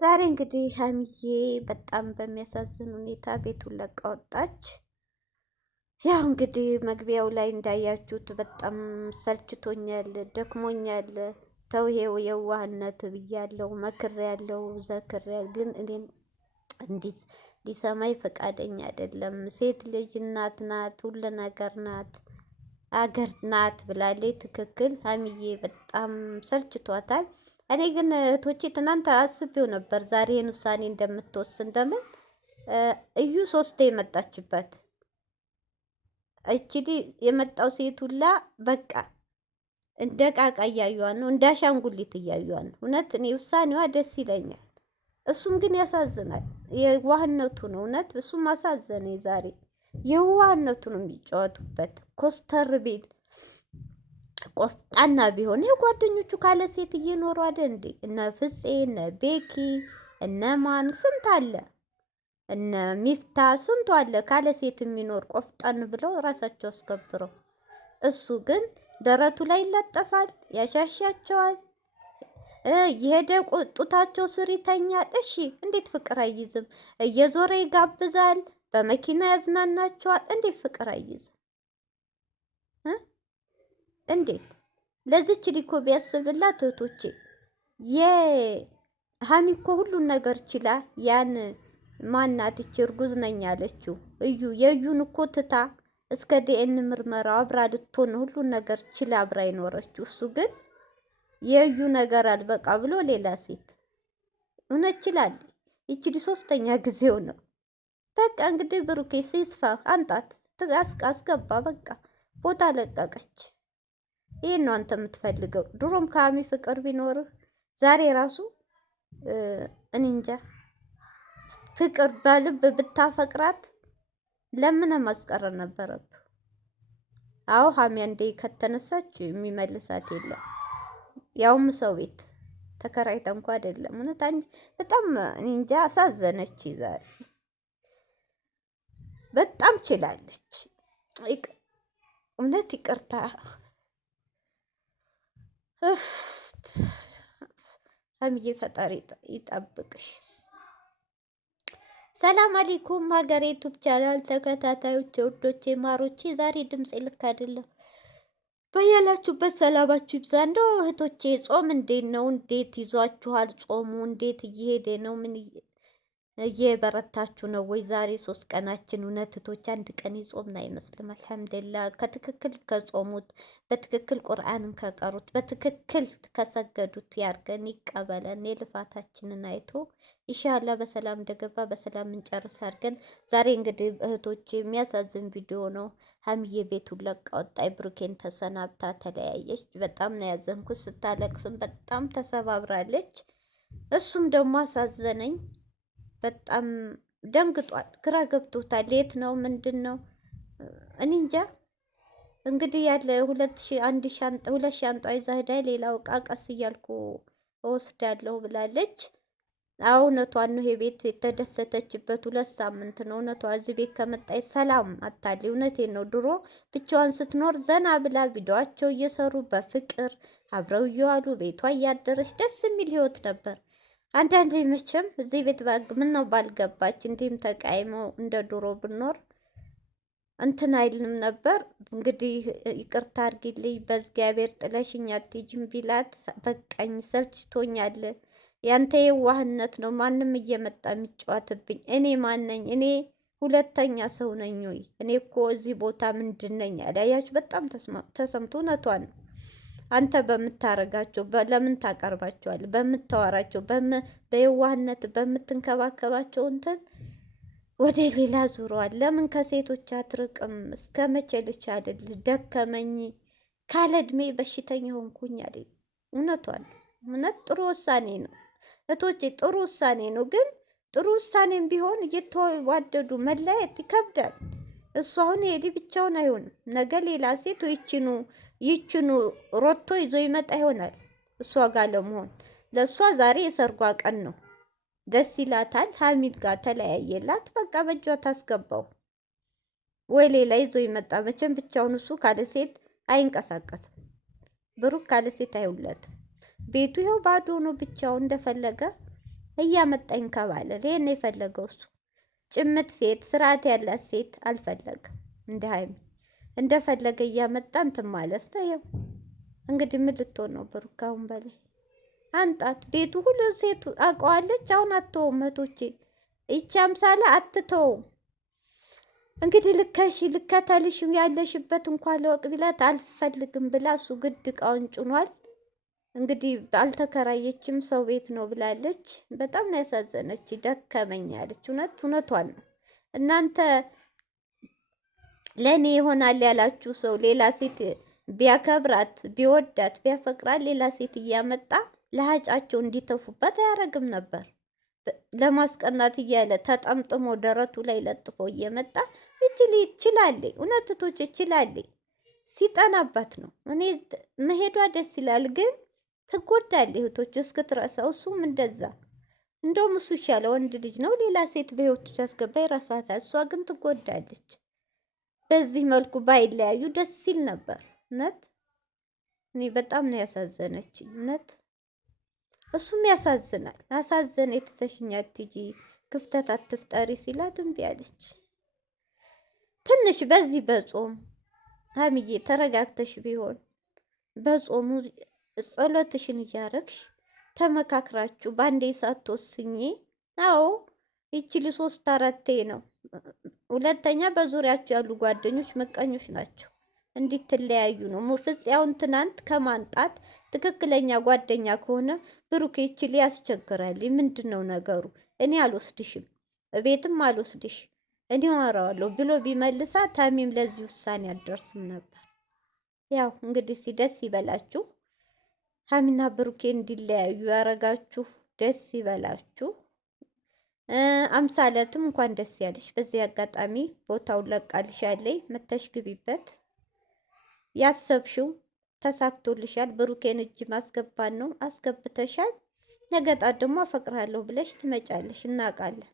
ዛሬ እንግዲህ ሀይሚዬ በጣም በሚያሳዝን ሁኔታ ቤቱን ለቃ ወጣች። ያው እንግዲህ መግቢያው ላይ እንዳያችሁት በጣም ሰልችቶኛል፣ ደክሞኛል፣ ተውሄው የዋህነት ብያለው፣ መክሬያለው፣ ዘክሬያለሁ። ግን እኔን እንዲህ ሊሰማኝ ፈቃደኛ አይደለም። ሴት ልጅ እናት ናት፣ ሁሉ ነገር ናት፣ አገር ናት ብላለች። ትክክል ሀይሚዬ በጣም ሰልችቷታል። እኔ ግን እህቶቼ ትናንት አስቤው ነበር ዛሬን ውሳኔ እንደምትወስን። እንደምን እዩ ሶስቴ የመጣችበት እችዲ የመጣው ሴት ሁላ በቃ እንደ ቃቃ እያዩዋን ነው፣ እንደ አሻንጉሊት እያዩዋን ነው። እውነት እኔ ውሳኔዋ ደስ ይለኛል። እሱም ግን ያሳዝናል። የዋህነቱ ነው እውነት። እሱም አሳዘነ። ዛሬ የዋህነቱ ነው የሚጫወቱበት። ኮስተር ቤት ቆፍጣና ቢሆን የጓደኞቹ ካለ ሴት እየኖሩ አይደል እንዴ? እነ ፍፄ እነ ቤኪ እነ ማን ስንት አለ፣ እነ ሚፍታ ስንቱ አለ ካለ ሴት የሚኖር ቆፍጣን ብለው ራሳቸው አስከብረው። እሱ ግን ደረቱ ላይ ይለጠፋል፣ ያሻሻቸዋል፣ የሄደ ጡታቸው ስር ይተኛል። እሺ እንዴት ፍቅር አይይዝም? እየዞረ ይጋብዛል፣ በመኪና ያዝናናቸዋል። እንዴት ፍቅር አይይዝም? እንዴት ለዚች ሊኮ ቢያስብላት እህቶቼ፣ የሀሚ እኮ ሁሉን ነገር ችላ ያን ማናትች እርጉዝ ነኝ ያለችው እዩ የእዩን እኮ ትታ እስከ ዲኤን ምርመራ አብራ ልትሆን ሁሉን ነገር ችላ አብራ ይኖረችው። እሱ ግን የእዩ ነገር አልበቃ ብሎ ሌላ ሴት እውነት ችላል። ይችዲ ሶስተኛ ጊዜው ነው። በቃ እንግዲህ ብሩኬ ሲስፋ አንጣት አስገባ። በቃ ቦታ ለቀቀች። ይሄን ነው አንተ የምትፈልገው። ድሮም ከሀሚ ፍቅር ቢኖርህ ዛሬ ራሱ እኔ እንጃ ፍቅር በልብ ብታፈቅራት ለምን ማስቀረት ነበረብህ? አዎ ሀሚ አንዴ ከተነሳች የሚመልሳት የለም። ያውም ሰው ቤት ተከራይታ እንኳ አይደለም። እውነት በጣም እኔ እንጃ አሳዘነች። ዛሬ በጣም ችላለች። እውነት ይቅርታ ሀሚዬ ፈጣሪ ይጠብቅሽ። ሰላም አለይኩም ሀገሬ ዩቱብ ቻናል ተከታታዮች ውዶቼ ማሮቼ፣ ዛሬ ድምጽ ልክ አይደለም። በያላችሁበት ሰላማችሁ ይብዛ። እንደው እህቶቼ ጾም እንዴት ነው? እንዴት ይዟችኋል? ጾሙ እንዴት እየሄደ ነው? ምን እየበረታችሁ ነው ወይ? ዛሬ 3 ቀናችን እውነትቶች አንድ ቀን ይጾምና አይመስልም። አልሐምዱሊላህ ከትክክል ከጾሙት በትክክል ቁርአንን ከቀሩት በትክክል ከሰገዱት ያርገን ይቀበለን። የልፋታችንን አይቶ ኢንሻአላህ በሰላም እንደገባ በሰላም እንጨርስ ያርገን። ዛሬ እንግዲህ እህቶች የሚያሳዝን ቪዲዮ ነው። ሀሚዬ ቤቱን ለቃ ወጣች። ብሩኬን ተሰናብታ ተለያየች። በጣም ነው ያዘንኩት። ስታለቅስም በጣም ተሰባብራለች። እሱም ደግሞ አሳዘነኝ። በጣም ደንግጧል፣ ግራ ገብቶታል። የት ነው ምንድን ነው እኔ እንጃ። እንግዲህ ያለ 2 ሻንጣ ይዛ ሄዳ ሌላው ዕቃ ቀስ እያልኩ እወስዳለሁ ብላለች። እውነቷን ነው። ይሄ ቤት የተደሰተችበት 2 ሳምንት ነው። እውነቷ እዚህ ቤት ከመጣች ሰላም አታሊ። እውነቴን ነው። ድሮ ብቻዋን ስትኖር ዘና ብላ ቪዲዮአቸው እየሰሩ በፍቅር አብረው እየዋሉ ቤቷ እያደረች ደስ የሚል ህይወት ነበር። አንዳንዴ መቼም እዚህ ቤት ምን ነው ባልገባች እንዲህም ተቃይመው እንደ ድሮ ብኖር እንትን አይልንም ነበር። እንግዲህ ይቅርታ አድርጊልኝ፣ በእግዚአብሔር ጥለሽኝ አትሄጂም ቢላት በቃኝ፣ ሰልችቶኛል። ያንተ የዋህነት ነው ማንም እየመጣ የሚጫወትብኝ። እኔ ማነኝ? እኔ ሁለተኛ ሰው ነኝ ወይ? እኔ እኮ እዚህ ቦታ ምንድን ነኝ? አዳያችሁ በጣም ተሰምቶ እውነቷን ነው። አንተ በምታረጋቸው ለምን ታቀርባቸዋል? በምታወራቸው በየዋህነት በምትንከባከባቸው እንትን ወደ ሌላ ዙረዋል። ለምን ከሴቶች አትርቅም? እስከ መቼ ልቻልል? ደከመኝ፣ ካለ እድሜ በሽተኛ ሆንኩኝ አለ። እውነቷን እውነት ጥሩ ውሳኔ ነው እህቶቼ፣ ጥሩ ውሳኔ ነው። ግን ጥሩ ውሳኔም ቢሆን እየተዋደዱ መለያየት ይከብዳል። እሱ አሁን ሄዲ ብቻውን አይሆንም። ነገ ሌላ ሴት ይችኑ ሮቶ ይዞ ይመጣ ይሆናል እሷ ጋር ለመሆን። ለእሷ ዛሬ የሰርጓ ቀን ነው፣ ደስ ይላታል። ሀሚድ ጋር ተለያየላት፣ በቃ በእጇ ታስገባው ወይ ሌላ ይዞ ይመጣ። መቼም ብቻውን እሱ ካለ ሴት አይንቀሳቀስም። ብሩክ ካለ ሴት አይውለትም። ቤቱ ይኸው ባዶ ነው፣ ብቻውን እንደፈለገ እያመጣኝ ከባለል። ይሄን የፈለገው እሱ ጭምት ሴት፣ ስርዓት ያላት ሴት አልፈለግም። እንደ ሀይሚ እንደፈለገ እያመጣ እንትን ማለት ነው። ይኸው እንግዲህ ምን ልትሆን ነው ብሩክ? አሁን በላይ አንጣት። ቤቱ ሁሉ ሴቱ አውቀዋለች። አሁን አትተውም እህቶቼ፣ ይቺ አምሳለ አትተውም። እንግዲህ ልከተልሽ ያለሽበት እንኳን ለወቅ ቢላት አልፈልግም ብላ እሱ ግድ እቃውን ጭኗል። እንግዲህ አልተከራየችም፣ ሰው ቤት ነው ብላለች። በጣም ነው ያሳዘነች። ደከመኝ ያለች እውነቷን ነው። እናንተ ለእኔ ይሆናል ያላችሁ ሰው ሌላ ሴት ቢያከብራት ቢወዳት ቢያፈቅራት ሌላ ሴት እያመጣ ለሀጫቸው እንዲተፉበት አያረግም ነበር። ለማስቀናት እያለ ተጠምጥሞ ደረቱ ላይ ለጥፎ እየመጣ ይችላል። እውነትቶች ይችላል። ሲጠናባት ነው። እኔ መሄዷ ደስ ይላል፣ ግን ትጎዳለች። እህቶች እስክትረሳው እሱም እንደዛ። እንደውም እሱ ይሻለ ወንድ ልጅ ነው፣ ሌላ ሴት በህይወቱ ሲያስገባ ይረሳታል። እሷ ግን ትጎዳለች። በዚህ መልኩ ባይለያዩ ደስ ሲል ነበር። እውነት እኔ በጣም ነው ያሳዘነች። እውነት እሱም ያሳዝናል። አሳዘነ። የተተሽኛ ትጂ ክፍተት አትፍጠሪ ሲላት እምቢ አለች። ትንሽ በዚህ በጾም ሀይሚዬ ተረጋግተሽ ቢሆን በጾሙ ጸሎትሽን እያረግሽ ተመካክራችሁ በአንዴ ሳትወስኚ። አዎ ይችል 3-4 ነው። ሁለተኛ በዙሪያችሁ ያሉ ጓደኞች ምቀኞች ናቸው፣ እንድትለያዩ ነው። ፍጽያውን ትናንት ከማንጣት ትክክለኛ ጓደኛ ከሆነ ብሩክ ይችል ያስቸግራል። ምንድን ነው ነገሩ? እኔ አልወስድሽም፣ ቤትም አልወስድሽ፣ እኔ አወራዋለሁ ብሎ ቢመልሳ ታሚም ለዚህ ውሳኔ አደርስም ነበር። ያው እንግዲህ ደስ ይበላችሁ። ሀሚና ብሩኬ እንዲለያዩ ያረጋችሁ ደስ ይበላችሁ። አምሳለትም እንኳን ደስ ያለሽ። በዚህ አጋጣሚ ቦታውን ለቃልሻለች፣ መተሽ ግቢበት። ያሰብሽው ተሳክቶልሻል። ብሩኬን እጅ ማስገባን ነው፣ አስገብተሻል። ነገ ጣት ደግሞ አፈቅርሃለሁ ብለሽ ትመጫለሽ፣ እናውቃለን።